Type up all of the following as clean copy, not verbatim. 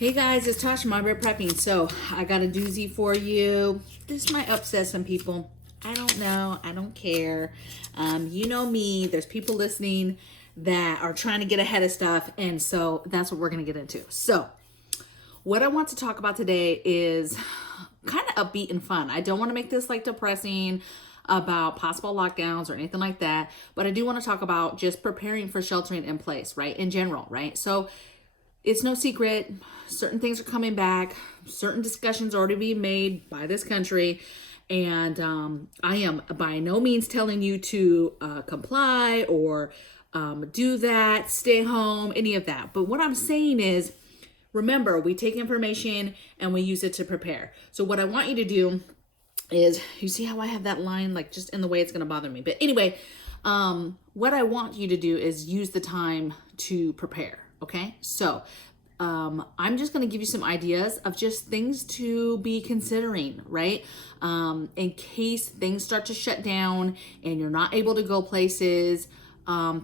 Hey guys, it's Tasha, MAMABEAR Prepping. So I got a doozy for you. This might upset some people. I don't know. I don't care. You know me. There's people listening that are trying to get ahead of stuff. And so that's what we're going to get into. So what I want to talk about today is kind of upbeat and fun. I don't want to make this like depressing about possible lockdowns or anything like that. But I do want to talk about just preparing for sheltering in place, right? In general, right? So it's no secret, certain things are coming back, certain discussions are already being made by this country, and I am by no means telling you to comply or do that, stay home, any of that. But what I'm saying is, remember, we take information and we use it to prepare. So what I want you to do is, you see how I have that line like just in the way it's going to bother me. But anyway, what I want you to do is use the time to prepare. Okay, so I'm just going to give you some ideas of just things to be considering, right? In case things start to shut down and you're not able to go places,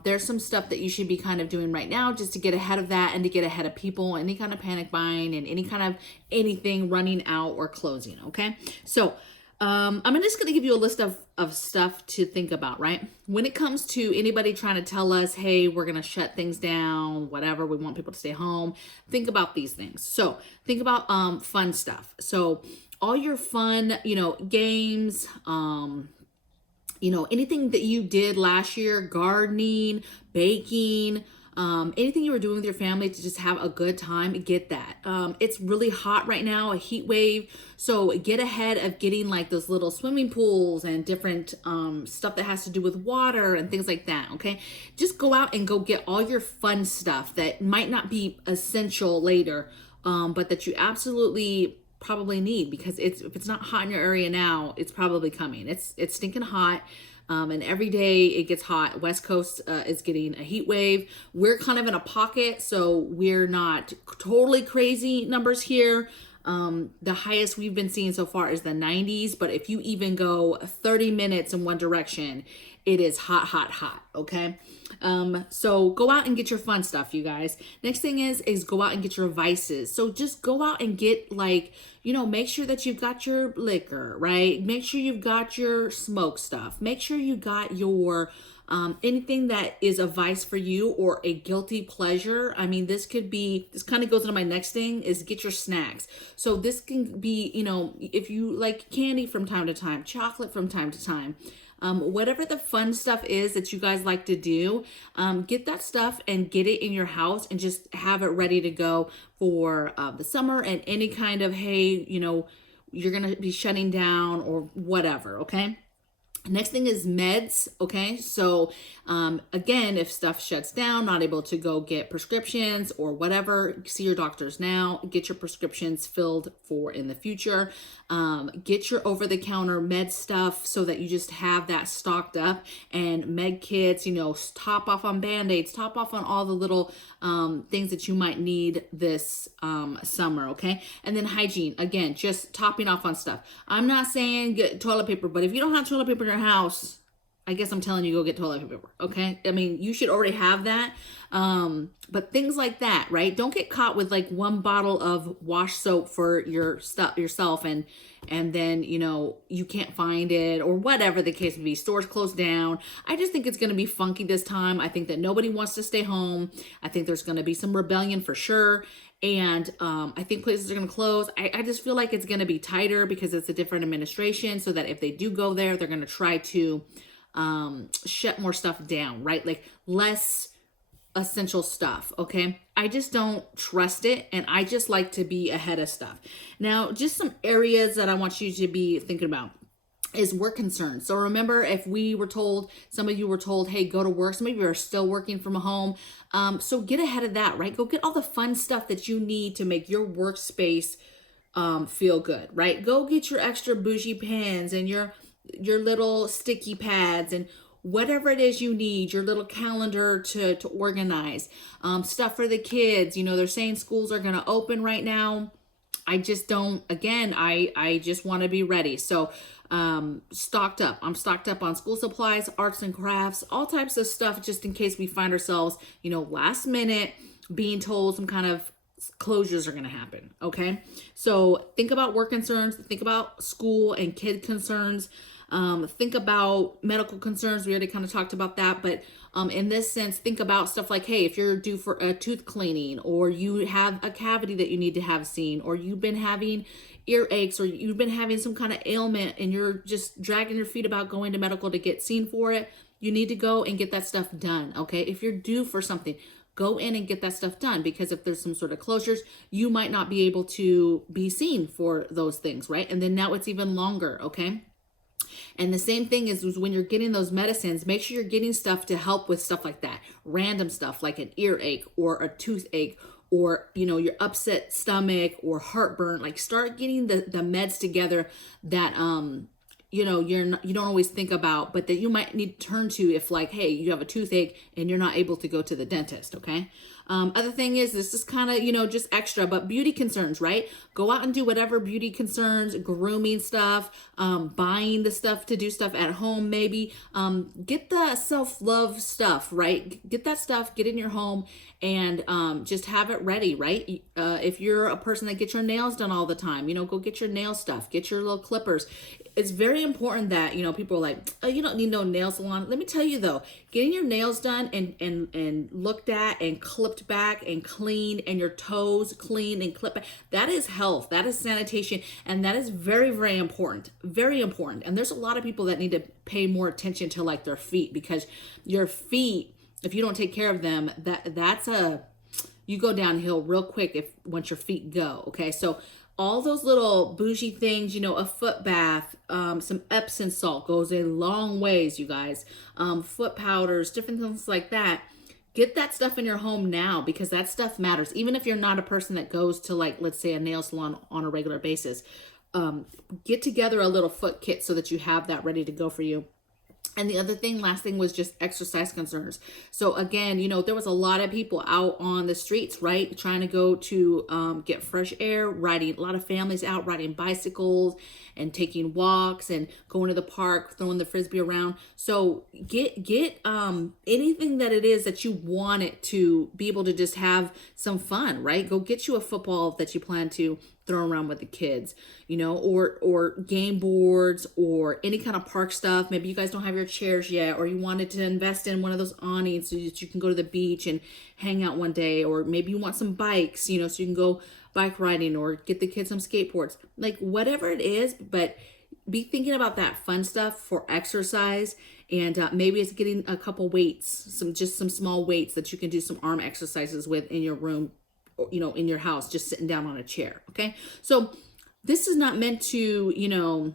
there's some stuff that you should be kind of doing right now just to get ahead of that and to get ahead of people, any kind of panic buying and any kind of anything running out or closing, okay? So I'm just going to give you a list of stuff to think about, right? When it comes to anybody trying to tell us, hey, we're going to shut things down, whatever, we want people to stay home, think about these things. So think about fun stuff. So all your fun, games, anything that you did last year, gardening, baking, anything you were doing with your family to just have a good time, get that. It's really hot right now, a heat wave. So get ahead of getting like those little swimming pools and different stuff that has to do with water and things like that, okay? Just go out and go get all your fun stuff that might not be essential later, but that you absolutely probably need, because if it's not hot in your area now, it's probably coming. It's stinking hot. And every day it gets hot. West Coast is getting a heat wave. We're kind of in a pocket, so we're not totally crazy numbers here. The highest we've been seeing so far is the 90s, but if you even go 30 minutes in one direction, it is hot, hot, hot, okay? So go out and get your fun stuff, you guys. Next thing is go out and get your vices. So just go out and get make sure that you've got your liquor, right? Make sure you've got your smoke stuff. Make sure you got your anything that is a vice for you or a guilty pleasure. I mean, this kind of goes into my next thing, is get your snacks. So this can be, if you like candy from time to time, chocolate from time to time, whatever the fun stuff is that you guys like to do, get that stuff and get it in your house and just have it ready to go for the summer and any kind of, hey, you're going to be shutting down or whatever, okay? Next thing is meds, okay? So again, if stuff shuts down, not able to go get prescriptions or whatever, see your doctors now, get your prescriptions filled for in the future. Get your over-the-counter med stuff so that you just have that stocked up, and med kits, top off on Band-Aids, top off on all the little things that you might need this summer, okay? And then hygiene, again, just topping off on stuff. I'm not saying get toilet paper, but if you don't have toilet paper in your house, I guess I'm telling you, go get toilet paper, okay? I mean, you should already have that. But things like that, right? Don't get caught with like one bottle of wash soap for your stuff yourself and then, you can't find it or whatever the case may be. Stores closed down. I just think it's going to be funky this time. I think that nobody wants to stay home. I think there's going to be some rebellion for sure. And I think places are going to close. I just feel like it's going to be tighter because it's a different administration, so that if they do go there, they're going to try to shut more stuff down, right? Like less essential stuff, okay? I just don't trust it, and I just like to be ahead of stuff. Now, just some areas that I want you to be thinking about is work concerns. So remember, if we were told, some of you were told, hey, go to work. Some of you are still working from home. So get ahead of that, right? Go get all the fun stuff that you need to make your workspace feel good, right? Go get your extra bougie pens and your little sticky pads and whatever it is you need, your little calendar to organize, stuff for the kids. They're saying schools are going to open right now. I just don't, again, I just want to be ready. So stocked up. I'm stocked up on school supplies, arts and crafts, all types of stuff, just in case we find ourselves, last minute being told some kind of closures are going to happen. Okay. So think about work concerns, think about school and kid concerns. Think about medical concerns. We already kind of talked about that, but in this sense, think about stuff like, hey, if you're due for a tooth cleaning, or you have a cavity that you need to have seen, or you've been having earaches, or you've been having some kind of ailment and you're just dragging your feet about going to medical to get seen for it, you need to go and get that stuff done. Okay. If you're due for something, go in and get that stuff done, because if there's some sort of closures, you might not be able to be seen for those things, right? And then now it's even longer, okay? And the same thing is when you're getting those medicines, make sure you're getting stuff to help with stuff like that. Random stuff like an earache or a toothache, or, you know, your upset stomach or heartburn. Like, start getting the meds together that, you know, you don't always think about, but that you might need to turn to if, like, hey, you have a toothache and you're not able to go to the dentist, okay? Other thing is, this is kind of, you know, just extra, but beauty concerns, right? Go out and do whatever beauty concerns, grooming stuff, buying the stuff to do stuff at home, maybe. Get the self-love stuff, right? Get that stuff, get in your home, and just have it ready, right? If you're a person that gets your nails done all the time, you know, go get your nail stuff, get your little clippers. It's very important that, you know, people are like, oh, you don't need no nail salon. Let me tell you though, getting your nails done and looked at and clipped back and clean, and your toes clean and clipped back, that is health, that is sanitation, and that is very, very important, very important. And there's a lot of people that need to pay more attention to, like, their feet, because your feet, if you don't take care of them, you go downhill real quick once your feet go, okay? So all those little bougie things, you know, a foot bath, some Epsom salt goes a long ways, you guys. Foot powders, different things like that. Get that stuff in your home now, because that stuff matters. Even if you're not a person that goes to, like, let's say a nail salon on a regular basis, get together a little foot kit so that you have that ready to go for you. And the other thing, last thing, was just exercise concerns. So again, you know, there was a lot of people out on the streets, right? Trying to go to get fresh air, a lot of families out riding bicycles and taking walks and going to the park, throwing the Frisbee around. So get anything that it is that you want it to be able to just have some fun, right? Go get you a football that you plan to throw around with the kids, you know, or game boards, or any kind of park stuff. Maybe you guys don't have your chairs yet, or you wanted to invest in one of those awnings so that you can go to the beach and hang out one day, or maybe you want some bikes, you know, so you can go bike riding, or get the kids some skateboards, like whatever it is. But be thinking about that fun stuff for exercise. And maybe it's getting a couple weights, some small weights that you can do some arm exercises with in your room, you know, in your house, just sitting down on a chair. Okay. So this is not meant to, you know,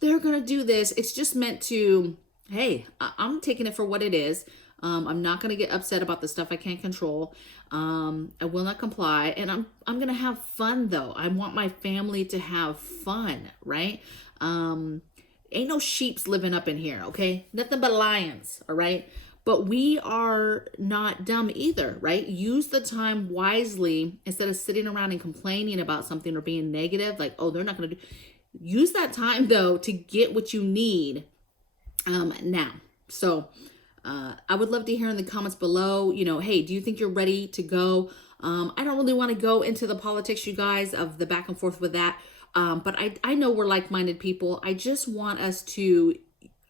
they're going to do this. It's just meant to, hey, I'm taking it for what it is. I'm not going to get upset about the stuff I can't control. I will not comply. And I'm going to have fun though. I want my family to have fun, right? Ain't no sheeps living up in here. Okay. Nothing but lions. All right. But we are not dumb either, right? Use the time wisely instead of sitting around and complaining about something or being negative, like, oh, they're not going to do. Use that time, though, to get what you need now. So I would love to hear in the comments below, you know, hey, do you think you're ready to go? I don't really want to go into the politics, you guys, of the back and forth with that. But I know we're like-minded people. I just want us to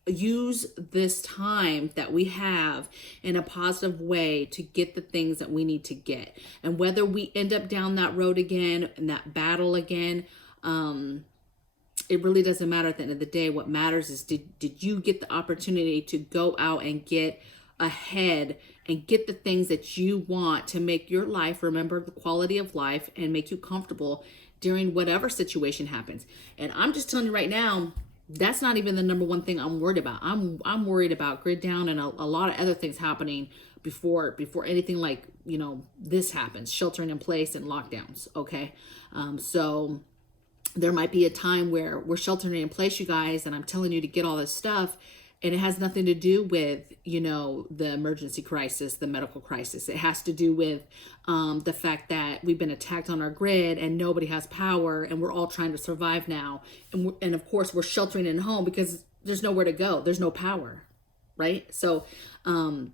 use this time that we have in a positive way to get the things that we need to get. And whether we end up down that road again and that battle again, it really doesn't matter at the end of the day. What matters is, did you get the opportunity to go out and get ahead and get the things that you want to make your life, remember the quality of life, and make you comfortable during whatever situation happens. And I'm just telling you right now, that's not even the number one thing I'm worried about. I'm worried about grid down and a lot of other things happening before anything like, you know, this happens, sheltering in place and lockdowns. Okay. So there might be a time where we're sheltering in place, you guys, and I'm telling you to get all this stuff, and it has nothing to do with, you know, the emergency crisis, the medical crisis. It has to do with the fact that we've been attacked on our grid and nobody has power, and we're all trying to survive now. And of course, we're sheltering in home because there's nowhere to go. There's no power, right? So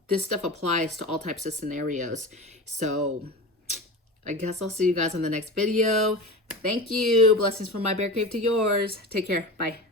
this stuff applies to all types of scenarios. So I guess I'll see you guys in the next video. Thank you. Blessings from my bear cave to yours. Take care. Bye.